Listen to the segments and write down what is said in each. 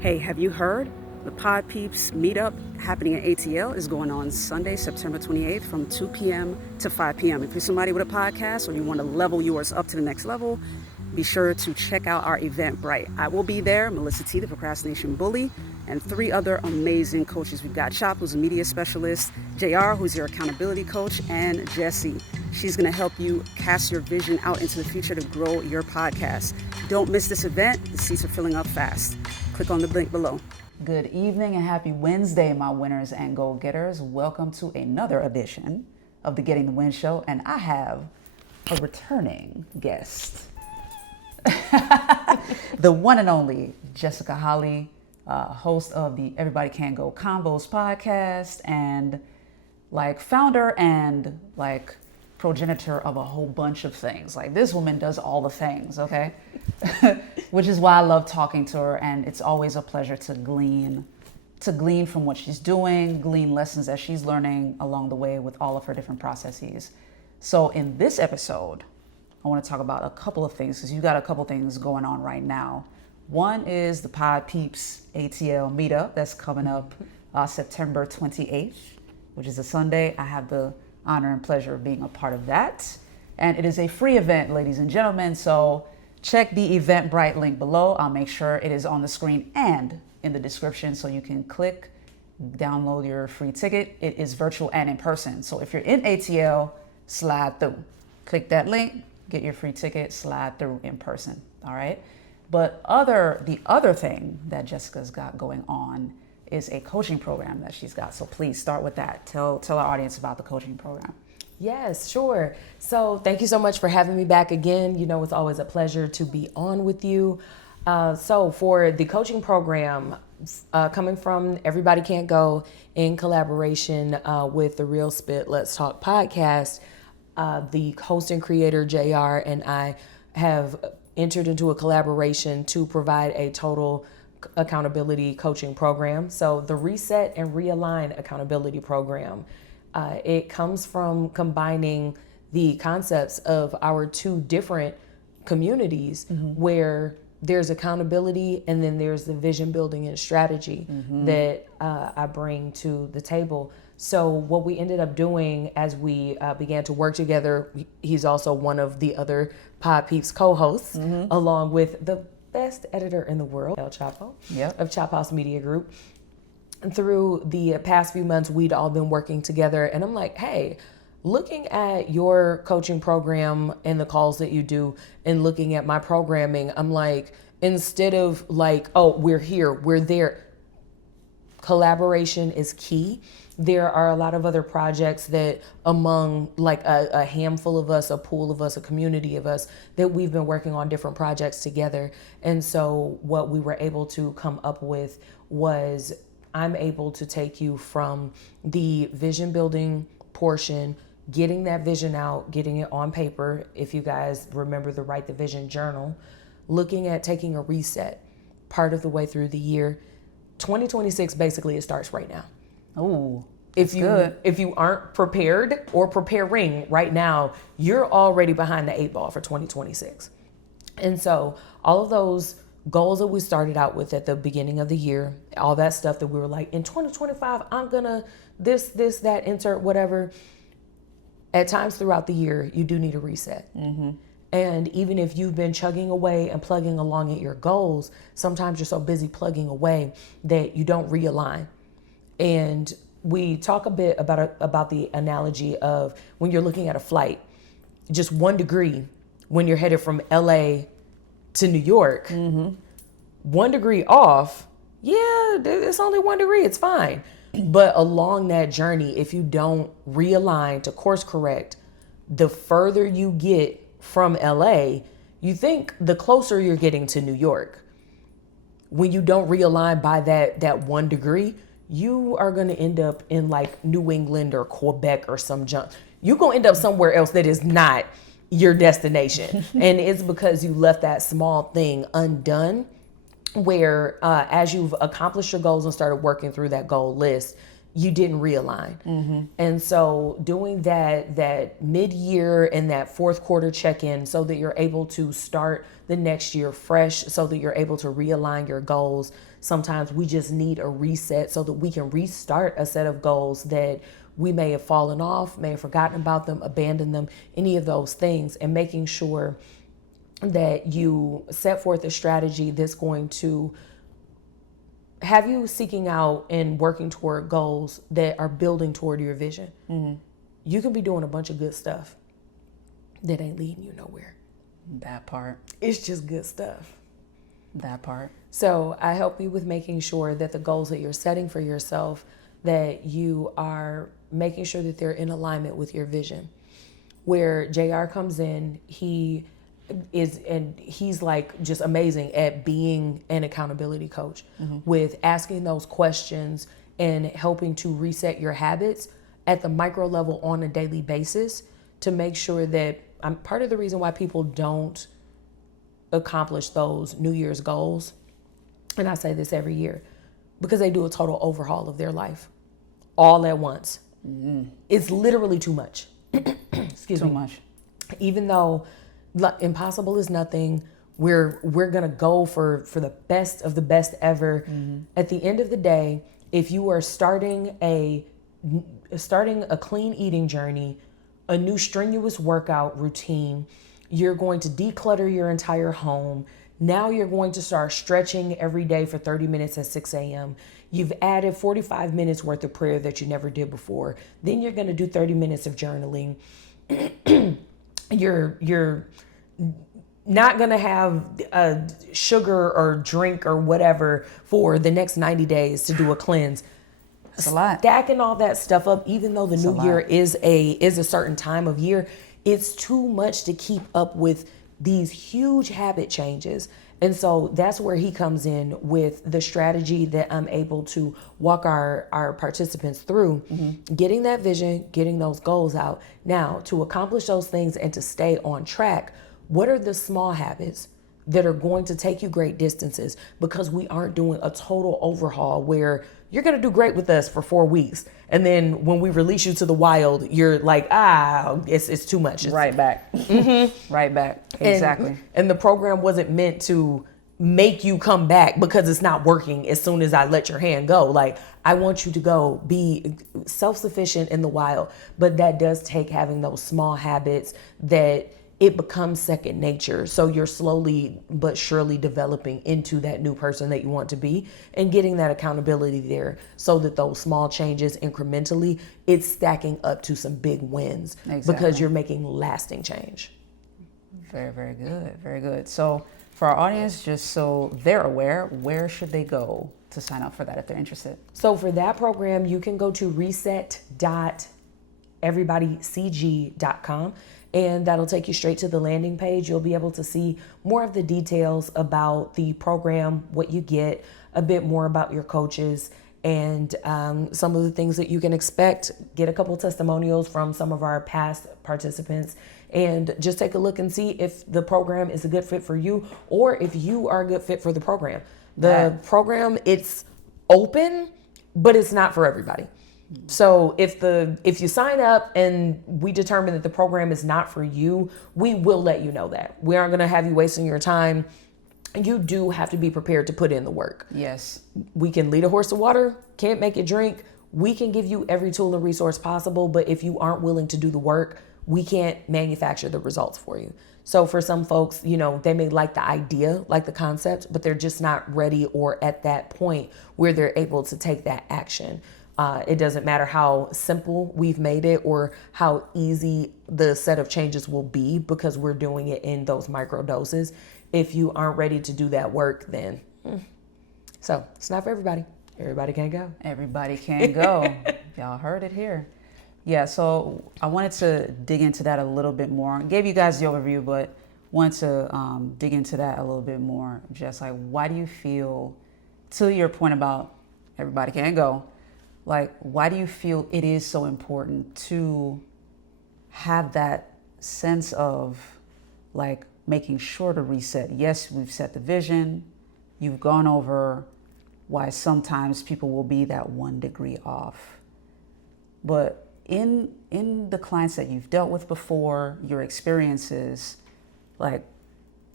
Hey, have you heard? The Pod Peeps Meetup happening at ATL is going on Sunday, September 28th from 2 p.m. to 5 p.m. If you're somebody with a podcast or you want to level yours up to the next level, be sure to check out our Eventbrite. I will be there, Melissa T, the procrastination bully, and three other amazing coaches. We've got Chop, who's a media specialist, JR, who's your accountability coach, and Jessie. She's going to help you cast your vision out into the future to grow your podcast. Don't miss this event. The seats are filling up fast. Click on the link below. Good evening and happy Wednesday, my winners and goal-getters. Welcome to another edition of the Getting the Win Show, and I have a returning guest. The one and only Jessica Holley, host of the Everybody Can Go Convos podcast, and founder and progenitor of a whole bunch of things. This woman does all the things, okay? Which is why I love talking to her, and it's always a pleasure to glean from what she's doing, glean lessons that she's learning along the way with all of her different processes. So in this episode, I want to talk about a couple of things because you got a couple things going on right now. One is the Pod Peeps ATL Meetup that's coming up September 28th, which is a Sunday. I have the honor and pleasure of being a part of that. And it is a free event, ladies and gentlemen. So check the Eventbrite link below. I'll make sure it is on the screen and in the description so you can click, download your free ticket. It is virtual and in person. So if you're in ATL, slide through. Click that link, get your free ticket, slide through in person. All right. But the other thing that Jessica's got going on is a coaching program that she's got. So please start with that. Tell our audience about the coaching program. Yes, sure. So thank you so much for having me back again. You know, it's always a pleasure to be on with you. So for the coaching program, coming from Everybody Can't Go in collaboration with the Real Spit Let's Talk podcast, the host and creator JR and I have entered into a collaboration to provide a total accountability coaching program. So the Reset and Realign accountability program, it comes from combining the concepts of our two different communities where there's accountability and then there's the vision building and strategy that I bring to the table. So what we ended up doing as we began to work together, he's also one of the other Pod Peeps co-hosts, along with the best editor in the world, El Chapo, of Chop House Media Group. And through the past few months, we'd all been working together. And I'm like, hey, looking at your coaching program and the calls that you do and looking at my programming, I'm like, instead of oh, we're here, we're there, collaboration is key. There are a lot of other projects that among a handful of us, a pool of us, a community of us, that we've been working on different projects together. And so what we were able to come up with was I'm able to take you from the vision building portion, getting that vision out, getting it on paper. If you guys remember the Write the Vision journal, looking at taking a reset part of the way through the year. 2026, basically it starts right now. Oh, if you aren't prepared or preparing right now, you're already behind the 8 ball for 2026. And so all of those goals that we started out with at the beginning of the year, all that stuff that we were like, in 2025, I'm gonna this, that, insert whatever. At times throughout the year, you do need a reset. And even if you've been chugging away and plugging along at your goals, sometimes you're so busy plugging away that you don't realign. And we talk a bit about the analogy of when you're looking at a flight, just 1 degree when you're headed from LA to New York, 1 degree off, it's only 1 degree, it's fine. But along that journey, if you don't realign to course correct, the further you get from LA, you think the closer you're getting to New York. When you don't realign by that 1 degree, you are going to end up in New England or Quebec or some junk. You're going to end up somewhere else that is not your destination. And it's because you left that small thing undone where as you've accomplished your goals and started working through that goal list, you didn't realign. And so doing that mid-year and that fourth quarter check-in so that you're able to start the next year fresh, so that you're able to realign your goals, Sometimes we just need a reset so that we can restart a set of goals that we may have fallen off, may have forgotten about them, abandoned them, any of those things, and making sure that you set forth a strategy that's going to have you seeking out and working toward goals that are building toward your vision. Mm-hmm. You can be doing a bunch of good stuff that ain't leading you nowhere. That part. It's just good stuff. That part. So I help you with making sure that the goals that you're setting for yourself, that you are making sure that they're in alignment with your vision. Where JR comes in, he's like just amazing at being an accountability coach, with asking those questions and helping to reset your habits at the micro level on a daily basis to make sure that I'm part of the reason why people don't accomplish those New Year's goals. And I say this every year because they do a total overhaul of their life all at once. It's literally too much. Excuse me. Too much. Even though impossible is nothing, we're gonna go for the best of the best ever. At the end of the day, if you are starting a clean eating journey, a new strenuous workout routine, you're going to declutter your entire home. Now you're going to start stretching every day for 30 minutes at 6 a.m. You've added 45 minutes worth of prayer that you never did before. Then you're going to do 30 minutes of journaling. You're not going to have a sugar or drink or whatever for the next 90 days to do a cleanse. That's a lot. Stacking all that stuff up, even though the new year is a certain time of year, it's too much to keep up with these huge habit changes. And so that's where he comes in with the strategy that I'm able to walk our participants through, getting that vision, getting those goals out. Now, to accomplish those things and to stay on track, what are the small habits that are going to take you great distances? Because we aren't doing a total overhaul where you're going to do great with us for 4 weeks. And then when we release you to the wild, you're like, it's too much. Right back. Right back. Exactly. And the program wasn't meant to make you come back because it's not working as soon as I let your hand go. Like, I want you to go be self-sufficient in the wild. But that does take having those small habits that it becomes second nature. So you're slowly but surely developing into that new person that you want to be and getting that accountability there so that those small changes incrementally, it's stacking up to some big wins. Exactly. Because you're making lasting change. Very, very good. Very good. So for our audience, just so they're aware, where should they go to sign up for that if they're interested? So for that program, you can go to reset.everybodycg.com. And that'll take you straight to the landing page. You'll be able to see more of the details about the program, what you get, a bit more about your coaches, and some of the things that you can expect. Get a couple testimonials from some of our past participants, and just take a look and see if the program is a good fit for you or if you are a good fit for the program. The program, it's open, but it's not for everybody. So if you sign up and we determine that the program is not for you, we will let you know that. We aren't going to have you wasting your time. You do have to be prepared to put in the work. Yes. We can lead a horse to water, can't make it drink. We can give you every tool and resource possible, but if you aren't willing to do the work, we can't manufacture the results for you. So for some folks, they may like the idea, like the concept, but they're just not ready or at that point where they're able to take that action. It doesn't matter how simple we've made it or how easy the set of changes will be because we're doing it in those micro doses. If you aren't ready to do that work, then so it's not for everybody. Everybody can't go. Everybody can go. Y'all heard it here. Yeah, so I wanted to dig into that a little bit more. I gave you guys the overview, but wanted to dig into that a little bit more. Just like, why do you feel, to your point about everybody can go, like, why do you feel it is so important to have that sense of like making sure to reset? Yes, we've set the vision. You've gone over why sometimes people will be that 1 degree off. But in the clients that you've dealt with before, your experiences, like,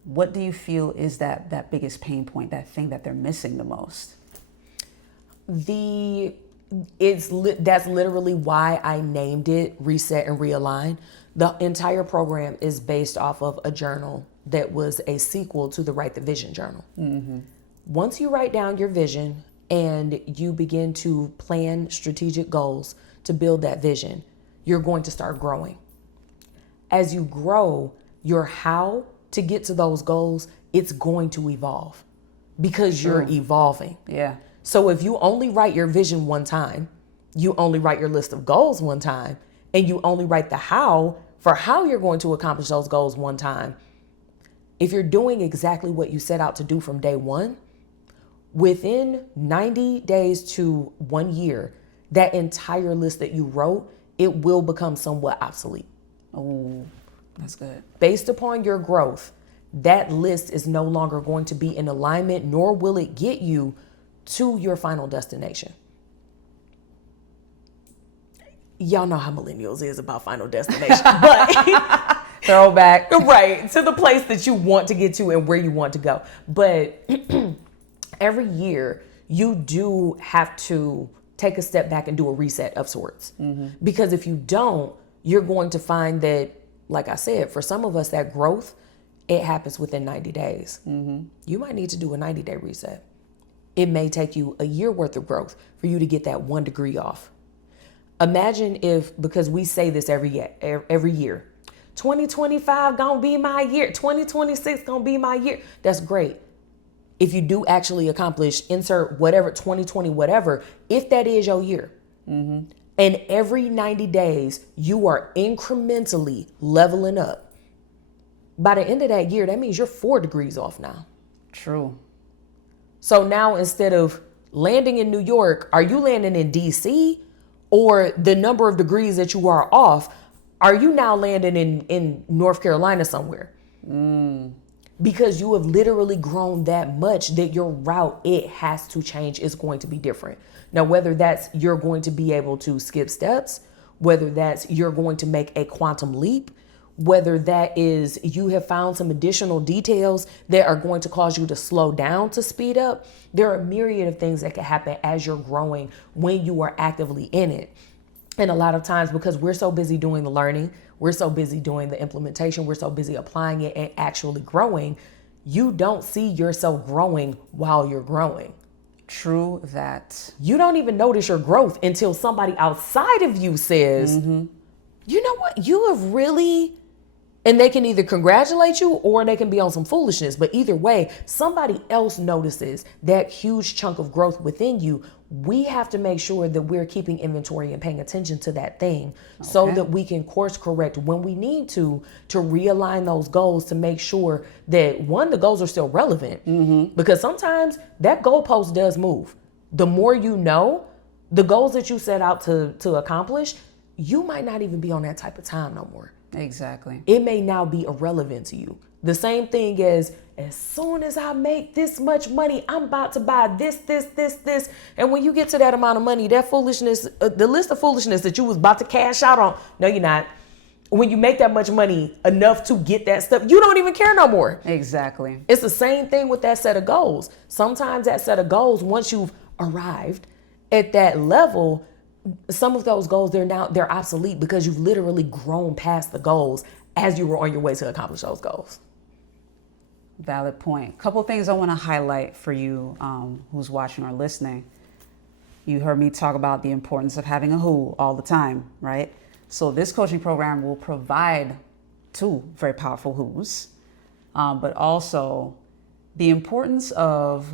what do you feel is that biggest pain point, that thing that they're missing the most? That's literally why I named it Reset and Realign. The entire program is based off of a journal that was a sequel to the Write the Vision journal. Mm-hmm. Once you write down your vision and you begin to plan strategic goals to build that vision, you're going to start growing. As you grow, your how to get to those goals, it's going to evolve because you're evolving. Yeah. So if you only write your vision one time, you only write your list of goals one time, and you only write the how for how you're going to accomplish those goals one time, if you're doing exactly what you set out to do from day one, within 90 days to 1 year, that entire list that you wrote, it will become somewhat obsolete. Oh, that's good. Based upon your growth, that list is no longer going to be in alignment, nor will it get you to your final destination. Y'all know how millennials is about final destination, but throwback. Right, to the place that you want to get to and where you want to go. But every year you do have to take a step back and do a reset of sorts. Mm-hmm. Because if you don't, you're going to find that, like I said, for some of us, that growth, it happens within 90 days. Mm-hmm. You might need to do a 90-day reset. It may take you a year worth of growth for you to get that 1 degree off. Imagine if, because we say this every year, 2025 gonna be my year, 2026 gonna be my year. That's great. If you do actually accomplish, insert whatever, 2020, whatever, if that is your year. Mm-hmm. And every 90 days, you are incrementally leveling up. By the end of that year, that means you're 4 degrees off now. True. So now instead of landing in New York, are you landing in DC? Or the number of degrees that you are off, are you now landing in North Carolina somewhere? Because you have literally grown that much that your route, it has to change. It's going to be different. Now, whether that's you're going to be able to skip steps, whether that's you're going to make a quantum leap, whether that is you have found some additional details that are going to cause you to slow down to speed up. There are a myriad of things that can happen as you're growing when you are actively in it. And a lot of times, because we're so busy doing the learning, we're so busy doing the implementation, we're so busy applying it and actually growing, you don't see yourself growing while you're growing. True that. You don't even notice your growth until somebody outside of you says, you know what, you have really... And they can either congratulate you or they can be on some foolishness. But either way, somebody else notices that huge chunk of growth within you. We have to make sure that we're keeping inventory and paying attention to that thing so that we can course correct when we need to realign those goals to make sure that, one, the goals are still relevant. Mm-hmm. Because sometimes that goalpost does move. The more you know, the goals that you set out to accomplish, you might not even be on that type of time no more. Exactly. It may now be irrelevant to you. The same thing as soon as I make this much money, I'm about to buy this. And when you get to that amount of money, that foolishness, the list of foolishness that you was about to cash out on, no, you're not. When you make that much money enough to get that stuff, you don't even care no more. Exactly. It's the same thing with that set of goals. Sometimes that set of goals, once you've arrived at that level, some of those goals, they're obsolete because you've literally grown past the goals as you were on your way to accomplish those goals. Valid point. Couple things I want to highlight for you who's watching or listening. You heard me talk about the importance of having a who all the time, right? So this coaching program will provide 2 very powerful who's, but also the importance of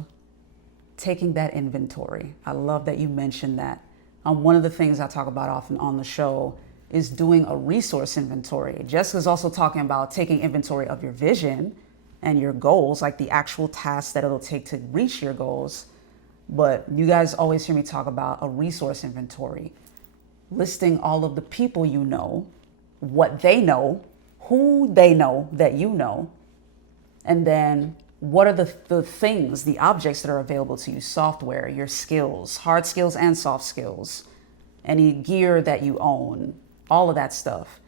taking that inventory. I love that you mentioned that. One of the things I talk about often on the show is doing a resource inventory. Jessica's also talking about taking inventory of your vision and your goals, like the actual tasks that it'll take to reach your goals. But you guys always hear me talk about a resource inventory, listing all of the people you know, what they know, who they know that you know, and then what are the things, the objects that are available to you, software, your skills, hard skills and soft skills, any gear that you own, all of that stuff.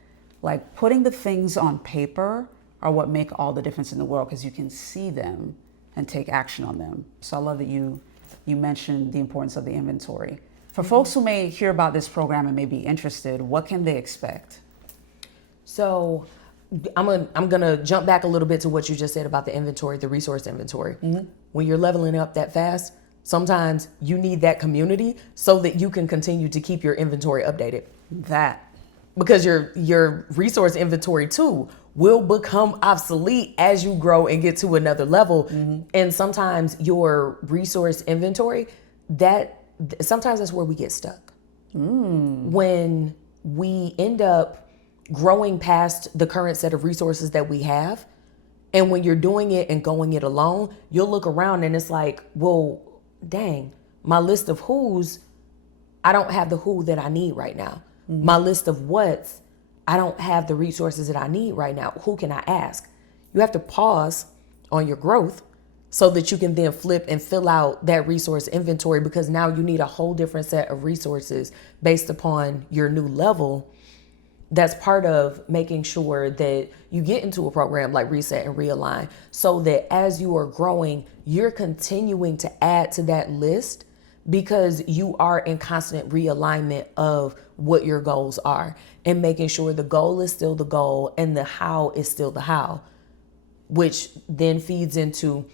Like putting the things on paper are what make all the difference in the world, because you can see them and take action on them. So I love that you mentioned the importance of the inventory. For folks who may hear about this program and may be interested, what can they expect? So I'm gonna jump back a little bit to what you just said about the inventory, the resource inventory. When you're leveling up that fast, sometimes you need that community so that you can continue to keep your inventory updated. Because your resource inventory too will become obsolete as you grow and get to another level. And sometimes your resource inventory, sometimes that's where we get stuck. When we end up growing past the current set of resources that we have, and when you're doing it and going it alone, you'll look around and it's like, well, dang, my list of who's, I don't have the who that I need right now. My list of what's, I don't have the resources that I need right now. Who can I ask? You have to pause on your growth so that you can then flip and fill out that resource inventory, because now you need a whole different set of resources based upon your new level. That's part of making sure that you get into a program like Reset and Realign, so that as you are growing, you're continuing to add to that list, because you are in constant realignment of what your goals are, and making sure the goal is still the goal and the how is still the how, which then feeds into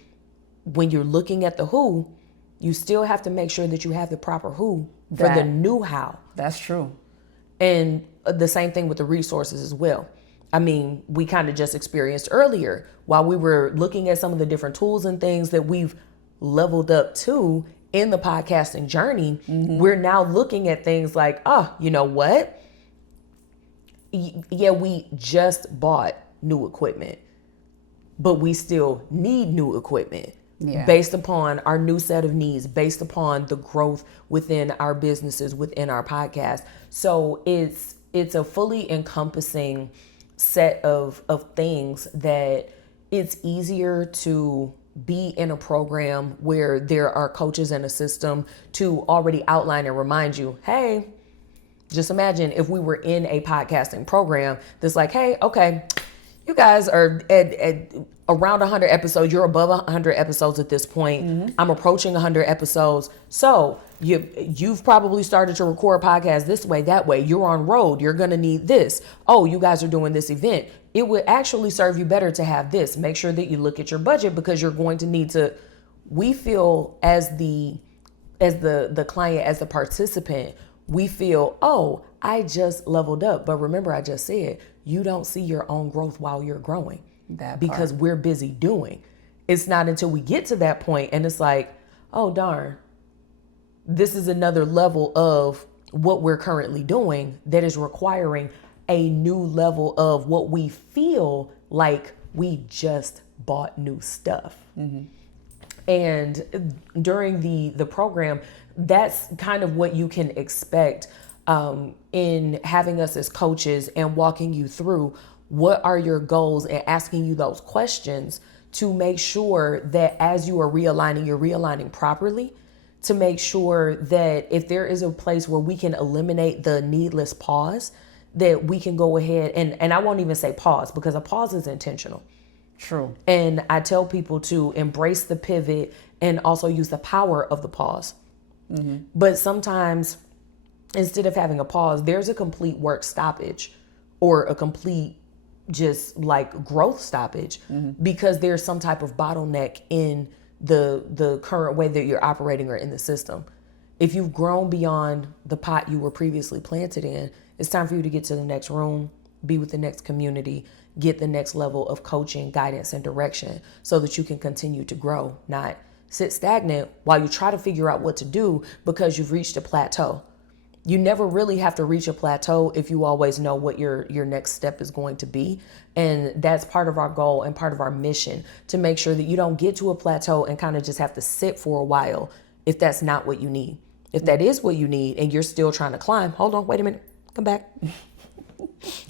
when you're looking at the who, you still have to make sure that you have the proper who for the new how. That's true. And the same thing with the resources as well. I mean, we kind of just experienced earlier while we were looking at some of the different tools and things that we've leveled up to in the podcasting journey. We're now looking at things like, you know what? Yeah, we just bought new equipment, but we still need new equipment based upon our new set of needs, based upon the growth within our businesses, within our podcast. So it's a fully encompassing set of things that it's easier to be in a program where there are coaches and a system to already outline and remind you, hey, just imagine if we were in a podcasting program that's like, hey, okay, you guys are at around 100 episodes. You're above 100 episodes at this point. I'm approaching 100 episodes. So you've probably started to record podcasts this way, that way. You're on road. You're going to need this. Oh, you guys are doing this event. It would actually serve you better to have this. Make sure that you look at your budget, because you're going to need to, we feel as the client, as the participant, we feel, oh, I just leveled up. But remember, I just said, you don't see your own growth while you're growing. Because we're busy doing. It's not until we get to that point and it's like, oh, darn, this is another level of what we're currently doing that is requiring a new level of what we feel like we just bought new stuff. And during the program, that's kind of what you can expect in having us as coaches and walking you through what are your goals and asking you those questions to make sure that as you are realigning, you're realigning properly, to make sure that if there is a place where we can eliminate the needless pause, that we can go ahead and I won't even say pause, because a pause is intentional. True. And I tell people to embrace the pivot and also use the power of the pause. But sometimes instead of having a pause, there's a complete work stoppage or a complete just like growth stoppage, because there's some type of bottleneck in the current way that you're operating or in the system. If you've grown beyond the pot you were previously planted in, it's time for you to get to the next room, be with the next community, get the next level of coaching, guidance, and direction so that you can continue to grow, not sit stagnant while you try to figure out what to do because you've reached a plateau. You never really have to reach a plateau if you always know what your next step is going to be. And that's part of our goal and part of our mission, to make sure that you don't get to a plateau and kind of just have to sit for a while if that's not what you need. If that is what you need and you're still trying to climb, hold on, wait a minute, come back.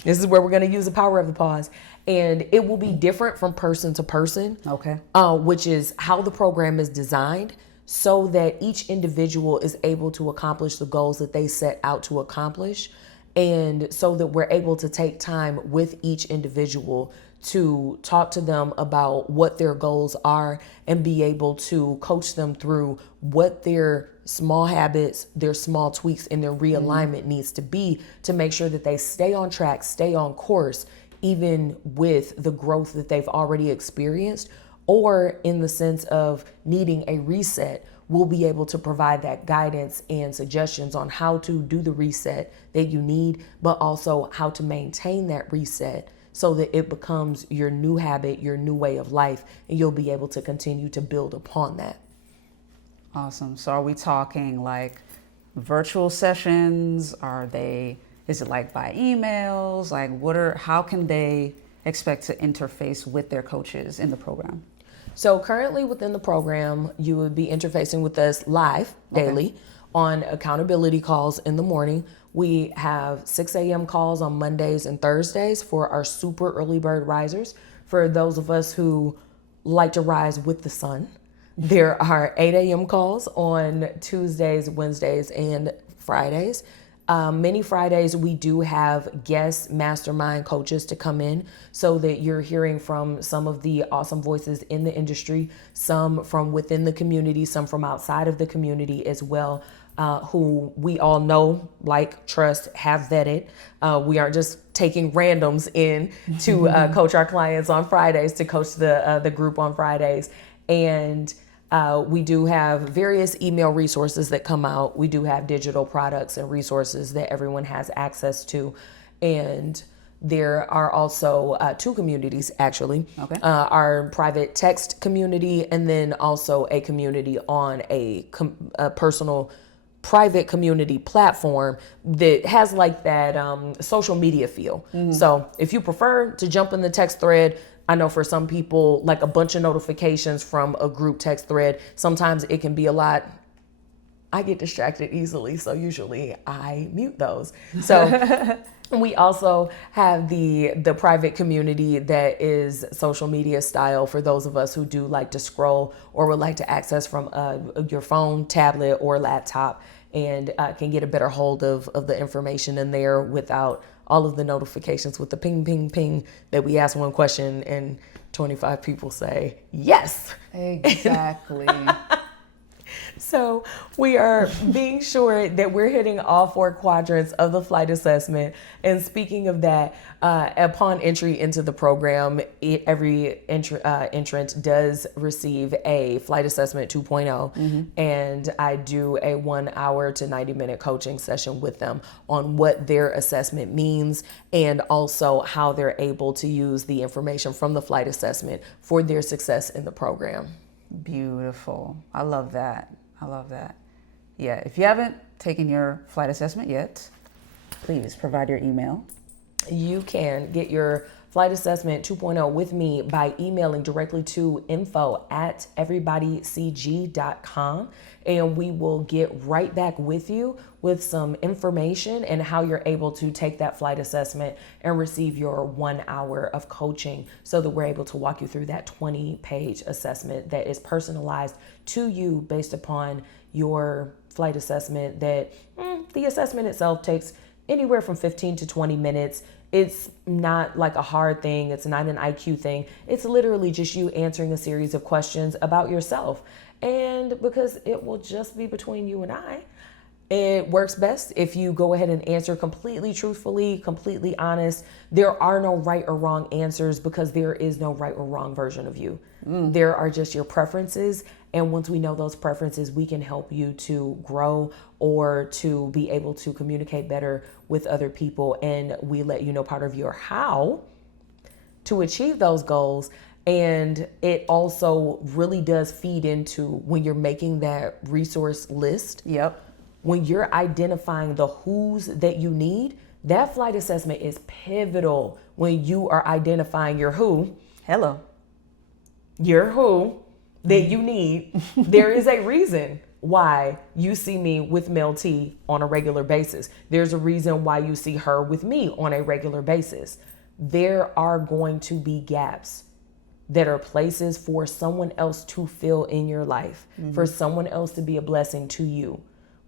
This is where we're going to use the power of the pause. And it will be different from person to person. Okay. Which is how the program is designed, so that each individual is able to accomplish the goals that they set out to accomplish. And so that we're able to take time with each individual to talk to them about what their goals are and be able to coach them through what their small habits, their small tweaks, and their realignment needs to be to make sure that they stay on track, stay on course, even with the growth that they've already experienced, or in the sense of needing a reset. We'll be able to provide that guidance and suggestions on how to do the reset that you need, but also how to maintain that reset so that it becomes your new habit, your new way of life, and you'll be able to continue to build upon that. Awesome. So are we talking like virtual sessions? Is it like by emails? Like how can they expect to interface with their coaches in the program? So currently within the program, you would be interfacing with us live daily on accountability calls in the morning. We have 6 a.m. calls on Mondays and Thursdays for our super early bird risers. For those of us who like to rise with the sun, there are 8 a.m. calls on Tuesdays, Wednesdays, and Fridays. Many Fridays, we do have guest mastermind coaches to come in so that you're hearing from some of the awesome voices in the industry, some from within the community, some from outside of the community as well, who we all know, like, trust, have vetted. We aren't just taking randoms in to coach our clients on Fridays, to coach the group on Fridays. And we do have various email resources that come out. We do have digital products and resources that everyone has access to. And there are also 2 communities, actually. Okay. Our private text community, and then also a community on a personal private community platform that has like that social media feel. So if you prefer to jump in the text thread, I know for some people, like a bunch of notifications from a group text thread, sometimes it can be a lot. I get distracted easily, so usually I mute those. So we also have the private community that is social media style for those of us who do like to scroll or would like to access from your phone, tablet, or laptop, and can get a better hold of the information in there without all of the notifications with the ping, ping, ping that we ask one question and 25 people say yes. Exactly. So we are being sure that we're hitting all 4 quadrants of the flight assessment. And speaking of that, upon entry into the program, every entrant does receive a flight assessment 2.0. And I do a 1 hour to 90-minute coaching session with them on what their assessment means and also how they're able to use the information from the flight assessment for their success in the program. Beautiful. I love that. Yeah, if you haven't taken your flight assessment yet, please provide your email. You can get your flight assessment 2.0 with me by emailing directly to info@everybodycg.com, and we will get right back with you with some information and how you're able to take that flight assessment and receive your 1 hour of coaching so that we're able to walk you through that 20-page assessment that is personalized to you based upon your flight assessment. That the assessment itself takes anywhere from 15 to 20 minutes. It's not like a hard thing. It's not an IQ thing. It's literally just you answering a series of questions about yourself. And because it will just be between you and I, it works best if you go ahead and answer completely truthfully, completely honest. There are no right or wrong answers because there is no right or wrong version of you. There are just your preferences. And once we know those preferences, we can help you to grow or to be able to communicate better with other people. And we let you know part of your how to achieve those goals. And it also really does feed into when you're making that resource list. Yep. When you're identifying the who's that you need, that flight assessment is pivotal when you are identifying your who. Your who that you need. There is a reason why you see me with Mel T on a regular basis. There's a reason why you see her with me on a regular basis. There are going to be gaps that are places for someone else to fill in your life, for someone else to be a blessing to you.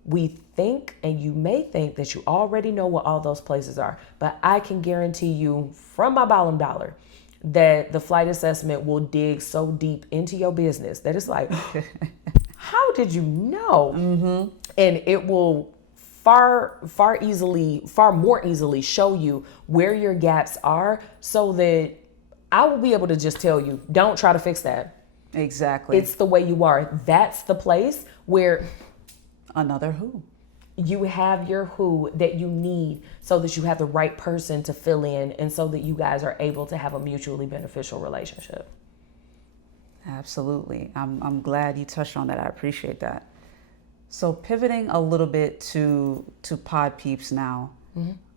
We think, and you may think, that you already know what all those places are, but I can guarantee you from my bottom dollar, that the flight assessment will dig so deep into your business that it's like, how did you know? And it will far more easily show you where your gaps are, so that I will be able to just tell you, don't try to fix that. Exactly. It's the way you are. That's the place where another who. You have your who that you need, so that you have the right person to fill in, and so that you guys are able to have a mutually beneficial relationship. Absolutely. I'm glad you touched on that. I appreciate that. So pivoting a little bit to Pod Peeps now.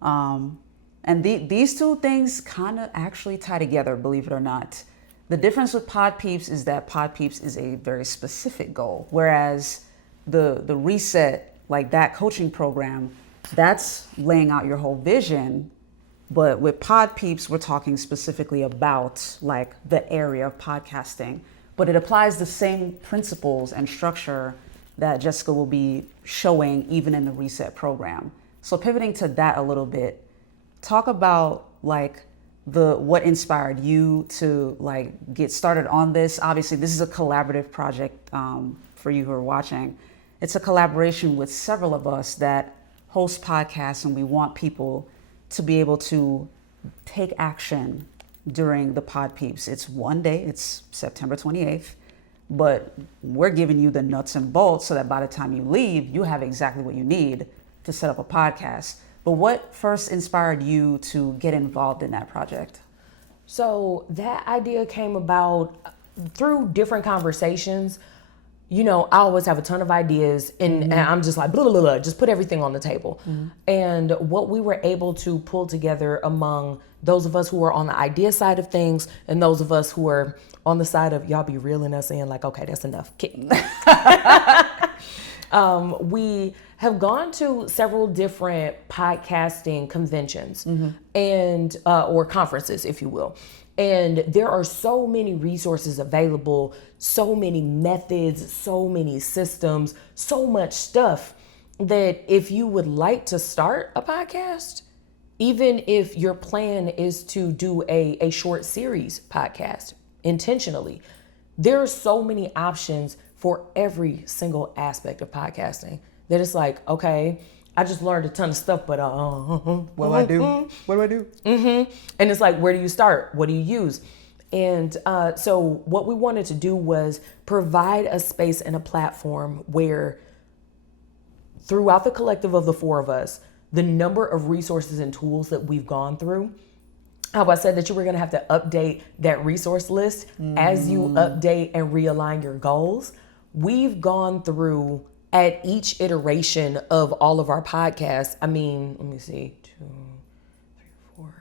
And these two things kind of actually tie together, believe it or not. The difference with Pod Peeps is that Pod Peeps is a very specific goal, whereas the Reset, like that coaching program, that's laying out your whole vision. But with Pod Peeps, we're talking specifically about like the area of podcasting, but it applies the same principles and structure that Jessica will be showing even in the Reset program. So pivoting to that a little bit, talk about like what inspired you to like get started on this. Obviously, this is a collaborative project for you who are watching. It's a collaboration with several of us that host podcasts, and we want people to be able to take action during the Pod Peeps. It's one day, it's September 28th, but we're giving you the nuts and bolts so that by the time you leave, you have exactly what you need to set up a podcast. But what first inspired you to get involved in that project? So that idea came about through different conversations. You know, I always have a ton of ideas, and I'm just like, blah, blah, blah, just put everything on the table. And what we were able to pull together among those of us who are on the idea side of things and those of us who are on the side of y'all be reeling us in like, okay, that's enough. We have gone to several different podcasting conventions and or conferences, if you will. And there are so many resources available, so many methods, so many systems, so much stuff that if you would like to start a podcast, even if your plan is to do a short series podcast intentionally, there are so many options for every single aspect of podcasting that it's like, okay, I just learned a ton of stuff, but what do I do? What do I do? And it's like, where do you start? What do you use? And so what we wanted to do was provide a space and a platform where throughout the collective of the four of us, the number of resources and tools that we've gone through, how I said that you were going to have to update that resource list as you update and realign your goals. We've gone through at each iteration of all of our podcasts. I mean, let me see, 2, 3, 4.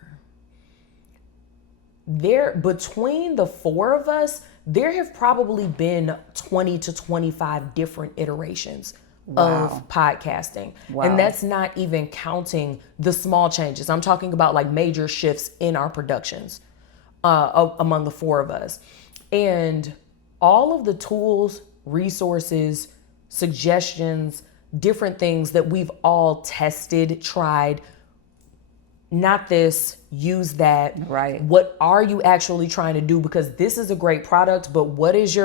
There, between the four of us, there have probably been 20 to 25 different iterations of podcasting. And that's not even counting the small changes. I'm talking about like major shifts in our productions among the four of us. And all of the tools, resources, suggestions, different things that we've all tested, tried, not this, use that. Right. What are you actually trying to do? Because this is a great product, but what is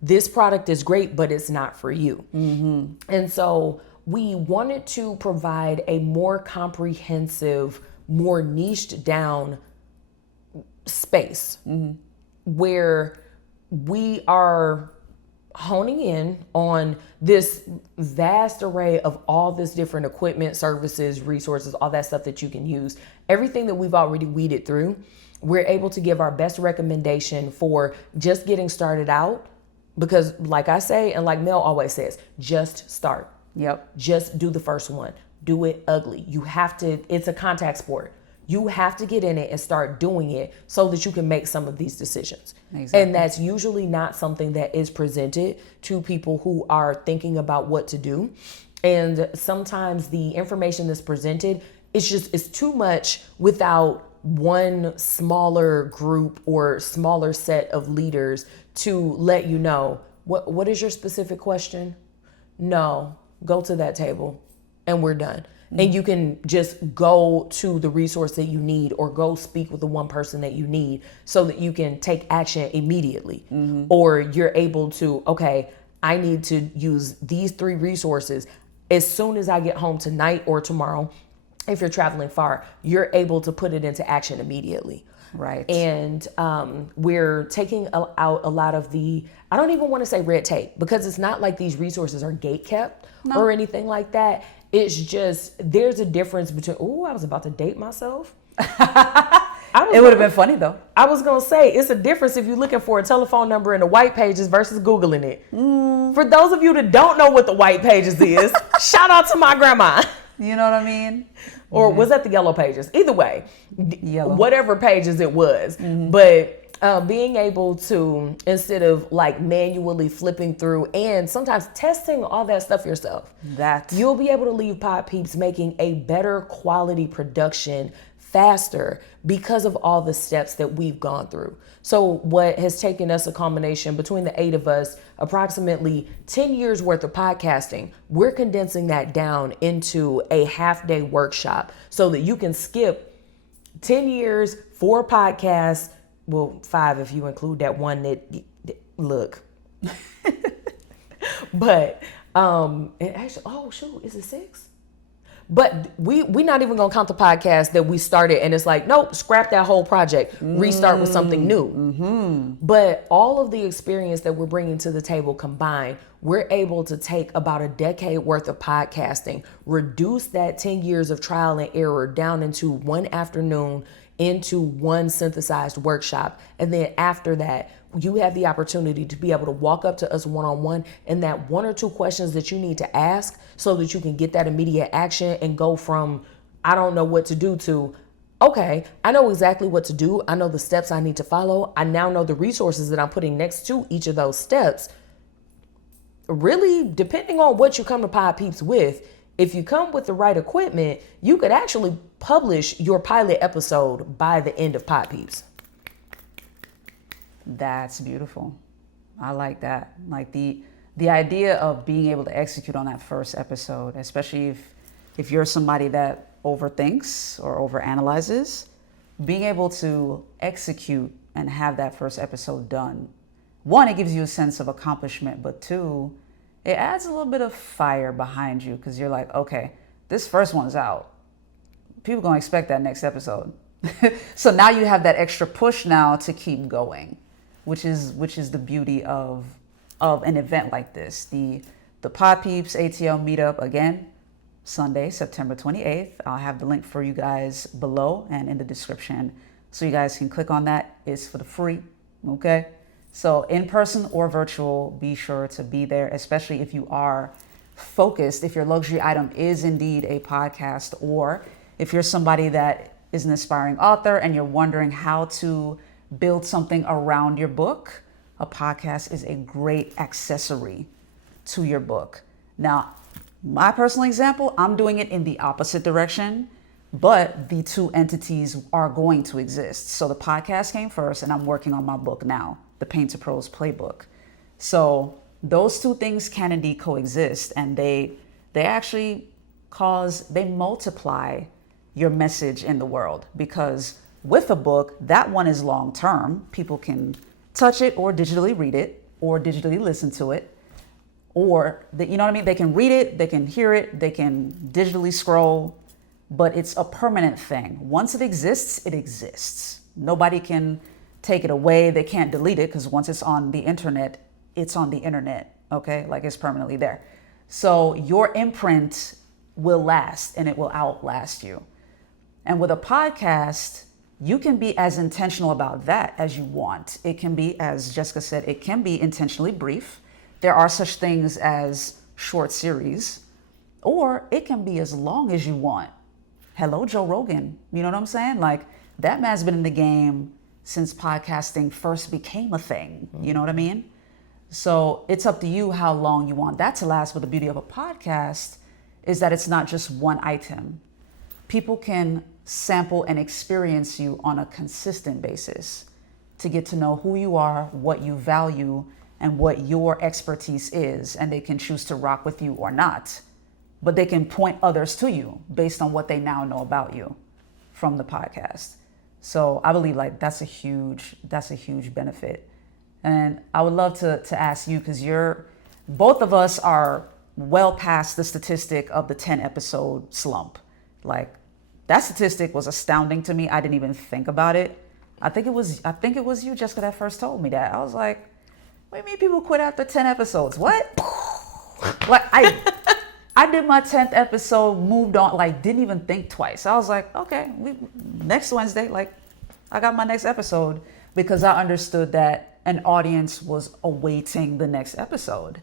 this product is great, but it's not for you. And so we wanted to provide a more comprehensive, more niched down space where we are honing in on this vast array of all this different equipment, services, resources, all that stuff that you can use. Everything that we've already weeded through, we're able to give our best recommendation for just getting started out. Because like I say, and like Mel always says, just start. Just do the first one. Do it ugly. You have to, it's a contact sport. You have to get in it and start doing it so that you can make some of these decisions. And that's usually not something that is presented to people who are thinking about what to do. And sometimes the information that's presented is too much without one smaller group or smaller set of leaders to let you know, what is your specific question? No, go to that table and we're done. and you can just go to the resource that you need or go speak with the one person that you need so that you can take action immediately. Or you're able to, okay, I need to use these 3 resources as soon as I get home tonight or tomorrow. If you're traveling far, you're able to put it into action immediately. Right. And we're taking out a lot of the, I don't even want to say red tape, because it's not like these resources are gate kept or anything like that. It's just, there's a difference between, I was about to date myself. It would have been funny though. I was going to say, it's a difference if you're looking for a telephone number in the white pages versus Googling it. For those of you that don't know what the white pages is, shout out to my grandma. You know what I mean? Or was that the yellow pages? Either way, whatever pages it was. But being able to, instead of like manually flipping through and sometimes testing all that stuff yourself, you'll be able to leave Pod Peeps making a better quality production faster because of all the steps that we've gone through. So what has taken us a combination between the 8 of us, approximately 10 years worth of podcasting, we're condensing that down into a half-day workshop so that you can skip 10 years, 4 podcasts, well, 5 if you include that one that look. But it actually, is it 6? But we're not even gonna count the podcast that we started and it's like, nope, scrap that whole project, restart with something new. But all of the experience that we're bringing to the table combined, we're able to take about a decade worth of podcasting, reduce that 10 years of trial and error down into one afternoon, into one synthesized workshop. And then after that, you have the opportunity to be able to walk up to us one-on-one, and that 1 or 2 questions that you need to ask so that you can get that immediate action and go from, I don't know what to do, to, okay, I know exactly what to do. I know the steps I need to follow. I now know the resources that I'm putting next to each of those steps. Really, depending on what you come to Pod Peeps with, if you come with the right equipment, you could actually publish your pilot episode by the end of Pod Peeps. That's beautiful. I like that. Like the idea of being able to execute on that first episode, especially if you're somebody that overthinks or overanalyzes, being able to execute and have that first episode done. 1, it gives you a sense of accomplishment, but 2, it adds a little bit of fire behind you because you're like, okay, this first one's out. People gonna expect that next episode. So now you have that extra push now to keep going. Which is the beauty of an event like this. The Pod Peeps ATL Meetup, again, Sunday, September 28th. I'll have the link for you guys below and in the description so you guys can click on that. It's for the free, okay? So in person or virtual, be sure to be there, especially if you are focused, if your luxury item is indeed a podcast, or if you're somebody that is an aspiring author and you're wondering how to build something around your book, a podcast is a great accessory to your book. Now, my personal example, I'm doing it in the opposite direction, but the 2 entities are going to exist. So the podcast came first and I'm working on my book now, the Pain to Prose Playbook. So those 2 things can indeed coexist, and they actually they multiply your message in the world, because with a book, that one is long term. People can touch it or digitally read it or digitally listen to it, or you know what I mean? They can read it, they can hear it, they can digitally scroll, but it's a permanent thing. Once it exists. Nobody can take it away. They can't delete it because once it's on the internet, it's on the internet, okay? Like it's permanently there. So your imprint will last and it will outlast you. And with a podcast, you can be as intentional about that as you want. It can be, as Jessica said, it can be intentionally brief. There are such things as short series, or it can be as long as you want. Hello, Joe Rogan. You know what I'm saying? Like, that man's been in the game since podcasting first became a thing. You know what I mean? So it's up to you how long you want that to last. But the beauty of a podcast is that it's not just one item. People can sample and experience you on a consistent basis to get to know who you are, what you value, and what your expertise is. And they can choose to rock with you or not. but they can point others to you based on what they now know about you from the podcast. So I believe like that's a huge benefit. And I would love to ask you, because both of us are well past the statistic of the 10 episode slump. Like that statistic was astounding to me. I didn't even think about it. I think it was you, Jessica, that first told me that. I was like, what do you mean people quit after 10 episodes? What? Like I did my 10th episode, moved on, like didn't even think twice. I was like, okay, next Wednesday, like I got my next episode, because I understood that an audience was awaiting the next episode.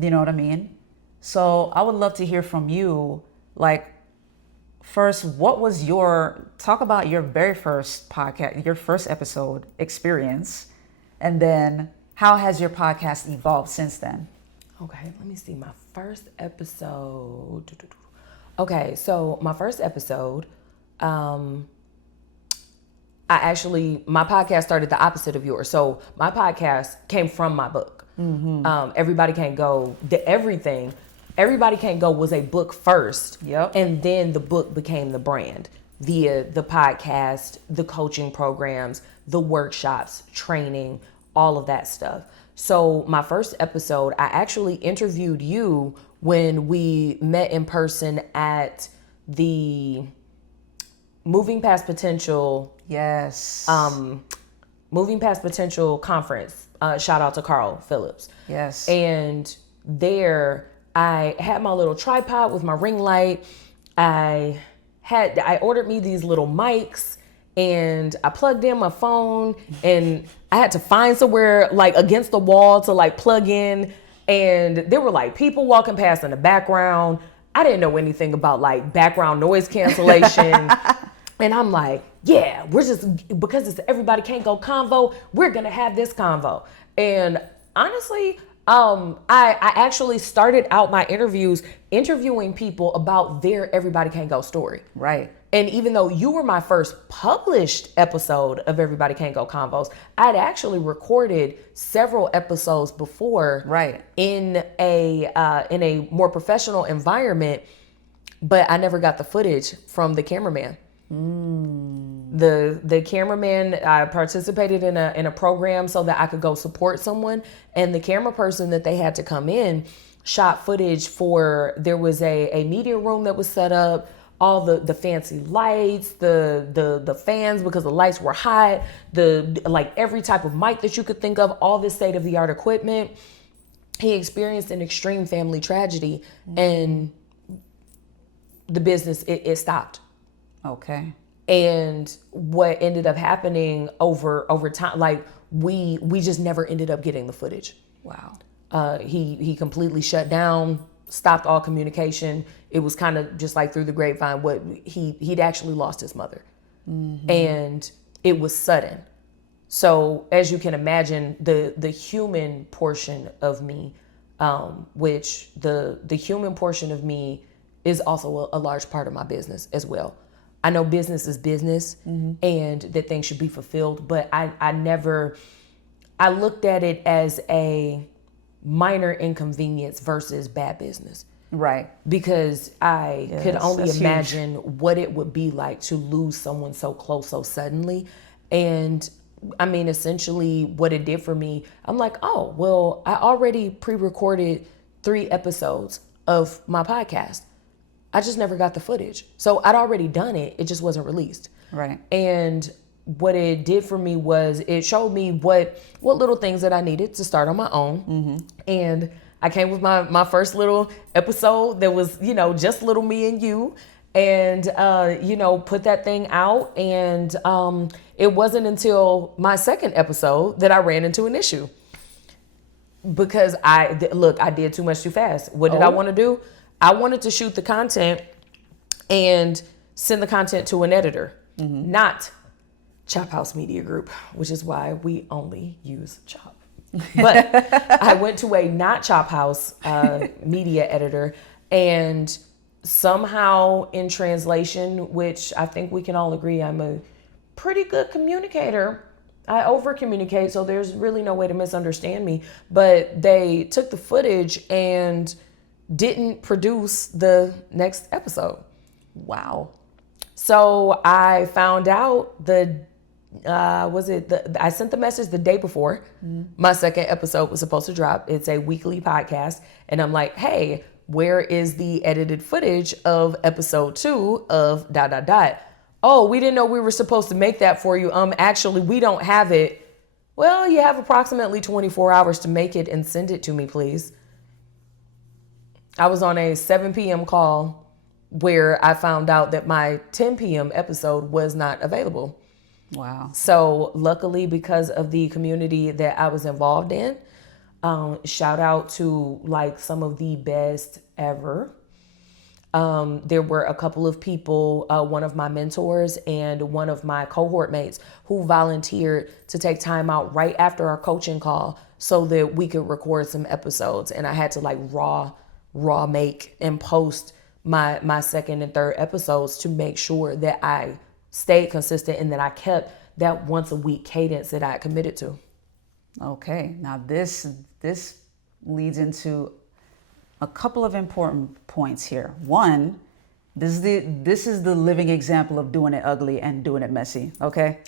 You know what I mean? So I would love to hear from you. Like, first, talk about your very first podcast, your first episode experience, and then how has your podcast evolved since then? Okay, let me see. My first episode. Okay, so my first episode, my podcast started the opposite of yours. So my podcast came from my book. Everybody Can't Go, Everybody Can't Go was a book first. Yep. And then the book became the brand via the podcast, the coaching programs, the workshops, training, all of that stuff. So my first episode, I actually interviewed you when we met in person at the Moving Past Potential. Yes. Moving Past Potential conference. Shout out to Carl Phillips. Yes. And there I had my little tripod with my ring light. I ordered me these little mics, and I plugged in my phone, and I had to find somewhere like against the wall to like plug in. And there were like people walking past in the background. I didn't know anything about like background noise cancellation. And I'm like, yeah, because it's Everybody Can't Go convo, we're going to have this convo. And honestly, I actually started out my interviews interviewing people about their Everybody Can't Go story. Right. And even though you were my first published episode of Everybody Can't Go Convos, I'd actually recorded several episodes before, right, in a more professional environment, but I never got the footage from the cameraman. The cameraman, I participated in a program so that I could go support someone, and the camera person that they had to come in shot footage for, there was a media room that was set up, all the fancy lights, the fans because the lights were hot, like every type of mic that you could think of, all this state-of-the-art equipment. He experienced an extreme family tragedy, and the business, it stopped. Okay. And what ended up happening over time, like we just never ended up getting the footage. Wow. He completely shut down, stopped all communication. It was kind of just like through the grapevine. He'd actually lost his mother, and it was sudden. So as you can imagine, the human portion of me, which the human portion of me is also a large part of my business as well. I know business is business, and that things should be fulfilled, but I looked at it as a minor inconvenience versus bad business. Right. Because I could only imagine huge. what it would be like to lose someone so close so suddenly. And I mean, essentially what it did for me, I'm like, oh, well, I already pre-recorded 3 episodes of my podcast. I just never got the footage. So I'd already done it. It just wasn't released. Right. And what it did for me was it showed me what little things that I needed to start on my own. And I came with my first little episode that was, just little me and you, and, put that thing out. And it wasn't until my second episode that I ran into an issue, because I did too much too fast. What did I want to do? I wanted to shoot the content and send the content to an editor, not Chop House Media Group, which is why we only use Chop. But I went to a not Chop House media editor, and somehow in translation, which I think we can all agree I'm a pretty good communicator, I over communicate, so there's really no way to misunderstand me, but they took the footage and didn't produce the next episode. Wow. So I found out I sent the message the day before my second episode was supposed to drop. It's a weekly podcast. And I'm like, hey, where is the edited footage of episode 2 of ... Oh, we didn't know we were supposed to make that for you. Actually, we don't have it. Well, you have approximately 24 hours to make it and send it to me, please. I was on a 7 p.m. call where I found out that my 10 p.m. episode was not available. Wow. So luckily, because of the community that I was involved in, shout out to like some of the best ever. There were a couple of people, one of my mentors and one of my cohort mates who volunteered to take time out right after our coaching call so that we could record some episodes. And I had to like raw make and post my second and third episodes to make sure that I stayed consistent and that I kept that once a week cadence that I had committed to. Okay. Now this leads into a couple of important points here. One, this is the living example of doing it ugly and doing it messy. Okay.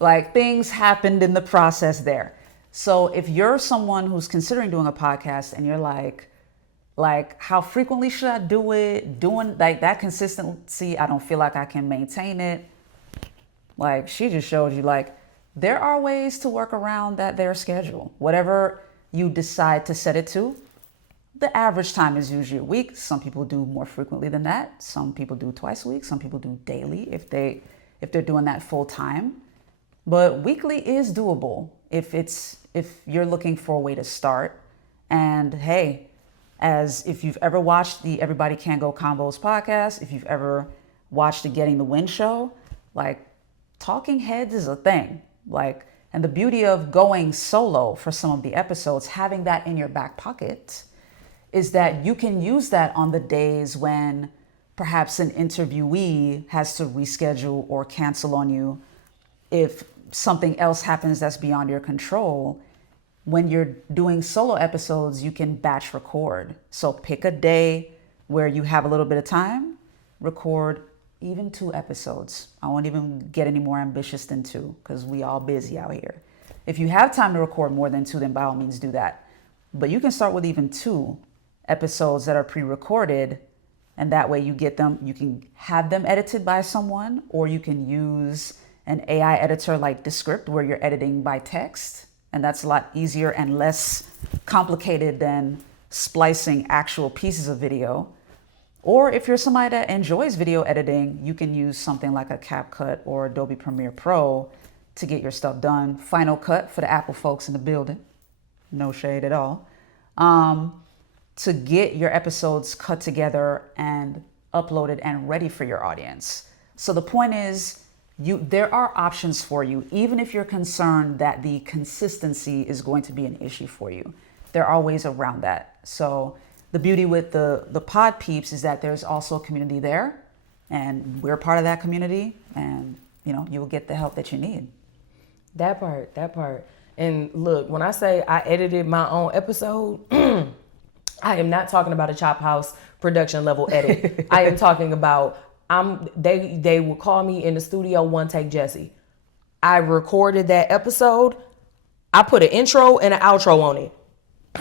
like things happened in the process there. So if you're someone who's considering doing a podcast and you're like how frequently should I do it? Doing like that consistency, I don't feel like I can maintain it. Like she just showed you, like there are ways to work around their schedule. Whatever you decide to set it to. The average time is usually a week. Some people do more frequently than that. Some people do twice a week. Some people do daily if they're doing that full time. But weekly is doable if you're looking for a way to start. And hey, if you've ever watched the Everybody Can Go Combos podcast, if you've ever watched the Getting the Win show, like talking heads is a thing. Like, and the beauty of going solo for some of the episodes, having that in your back pocket, is that you can use that on the days when perhaps an interviewee has to reschedule or cancel on you. If something else happens that's beyond your control, when you're doing solo episodes, you can batch record. So pick a day where you have a little bit of time, record even 2 episodes. I won't even get any more ambitious than 2 because we all busy out here. If you have time to record more than 2, then by all means do that. But you can start with even 2 episodes that are pre-recorded, and that way you can have them edited by someone, or you can use an AI editor like Descript where you're editing by text, and that's a lot easier and less complicated than splicing actual pieces of video. Or if you're somebody that enjoys video editing, you can use something like a CapCut or Adobe Premiere Pro to get your stuff done. Final Cut for the Apple folks in the building. No shade at all. To get your episodes cut together and uploaded and ready for your audience. So the point is, there are options for you, even if you're concerned that the consistency is going to be an issue for you. There are ways around that. So the beauty with the Pod Peeps is that there's also a community there, and we're part of that community, and you'll get the help that you need. That part. And look, when I say I edited my own episode, I am not talking about a Chop House production level edit. I am talking about they would call me in the studio, one take Jesse. I recorded that episode. I put an intro and an outro on it.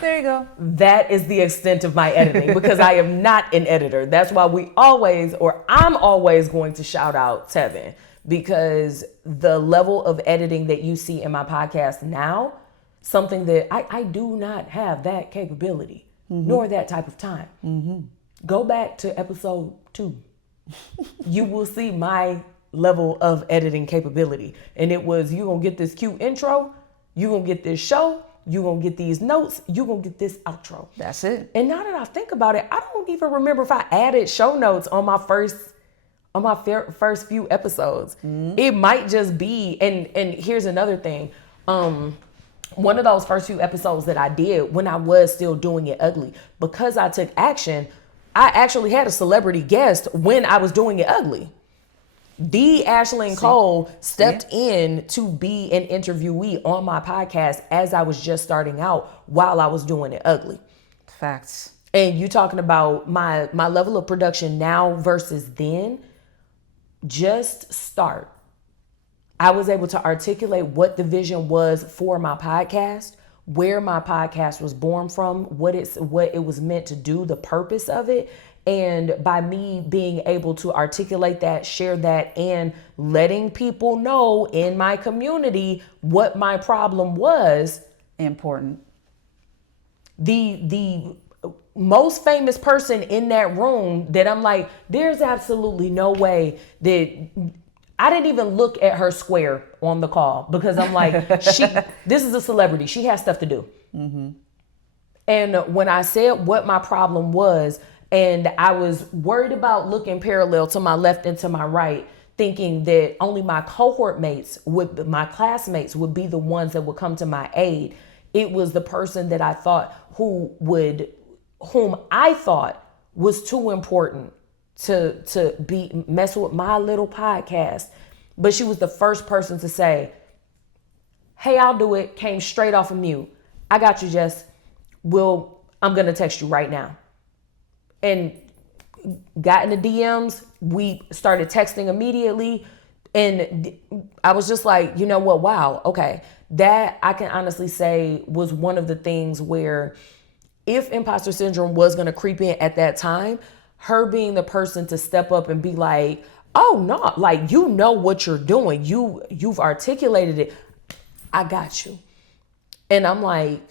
There you go. That is the extent of my editing because I am not an editor. That's why I'm always going to shout out Tevin, because the level of editing that you see in my podcast now, something that I do not have that capability. Nor that type of time. Go back to episode 2. You will see my level of editing capability. And it was, you gonna get this cute intro, you gonna get this show, you gonna get these notes, you gonna get this outro. That's it. And now that I think about it, I don't even remember if I added show notes on my first few episodes. It might just be, and here's another thing. One of those first few episodes that I did when I was still doing it ugly, because I took action, I actually had a celebrity guest when I was doing it ugly. The Ashlyn Cole stepped in to be an interviewee on my podcast as I was just starting out while I was doing it ugly. Facts. And you talking about my level of production now versus then, just start. I was able to articulate what the vision was for my podcast, where my podcast was born from, what it was meant to do, the purpose of it. And by me being able to articulate that, share that, and letting people know in my community what my problem was. Important. The most famous person in that room that I'm like, there's absolutely no way that I didn't even look at her square on the call, because I'm like, this is a celebrity. She has stuff to do. Mm-hmm. And when I said what my problem was, and I was worried about looking parallel to my left and to my right, thinking that only my cohort mates, my classmates would be the ones that would come to my aid. It was the person that I thought whom I thought was too important to be mess with my little podcast. But she was the first person to say, hey, I'll do it. Came straight off of mute. I got you, Jess. I'm going to text you right now. And got in the DMs. We started texting immediately. And I was just like, you know what? Wow. Okay. That I can honestly say was one of the things where if imposter syndrome was going to creep in at that time, her being the person to step up and be like, oh no, like, you know what you're doing. You've articulated it. I got you. And I'm like,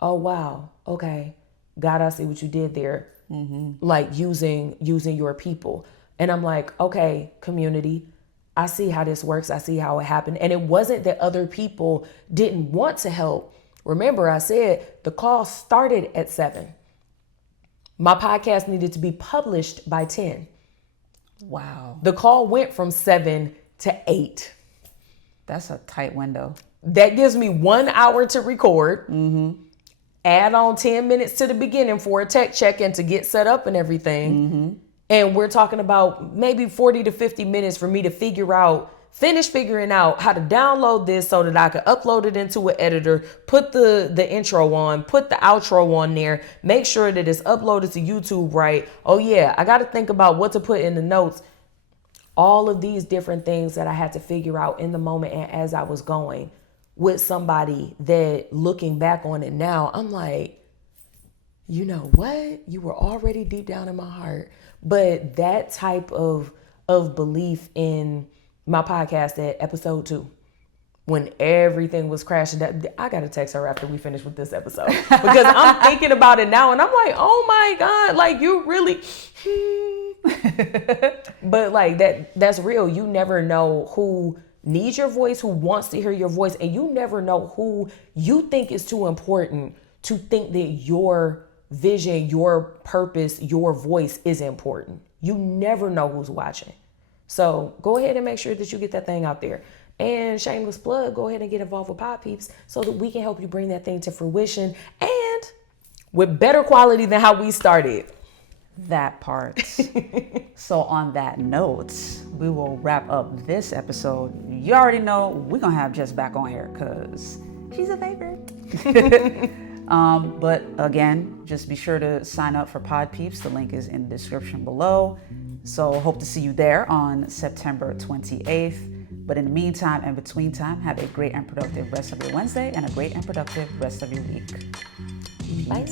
oh wow. Okay. God, I see what you did there. Mm-hmm. Like using your people. And I'm like, okay, community, I see how this works. I see how it happened. And it wasn't that other people didn't want to help. Remember, I said the call started at 7. My podcast needed to be published by 10. Wow. The call went from 7 to 8. That's a tight window. That gives me 1 hour to record. Mm-hmm. Add on 10 minutes to the beginning for a tech check-in to get set up and everything. Mm-hmm. And we're talking about maybe 40 to 50 minutes for me to finish figuring out how to download this so that I could upload it into an editor, put the intro on, put the outro on there, make sure that it's uploaded to YouTube right. Oh yeah, I got to think about what to put in the notes. All of these different things that I had to figure out in the moment and as I was going with somebody that, looking back on it now, I'm like, you know what? You were already deep down in my heart. But that type of belief in my podcast at episode 2, when everything was crashing, I got to text her after we finish with this episode, because I'm thinking about it now and I'm like, oh my God, like, you really, but like that's real. You never know who needs your voice, who wants to hear your voice. And you never know who you think is too important to think that your vision, your purpose, your voice is important. You never know who's watching. So go ahead and make sure that you get that thing out there. And shameless plug, go ahead and get involved with Pod Peeps so that we can help you bring that thing to fruition, and with better quality than how we started. That part. So on that note, we will wrap up this episode. You already know we're going to have Jess back on here because she's a favorite. But again, just be sure to sign up for Pod Peeps. The link is in the description below. So hope to see you there on September 28th. But in the meantime and between time, have a great and productive rest of your Wednesday and a great and productive rest of your week. Bye.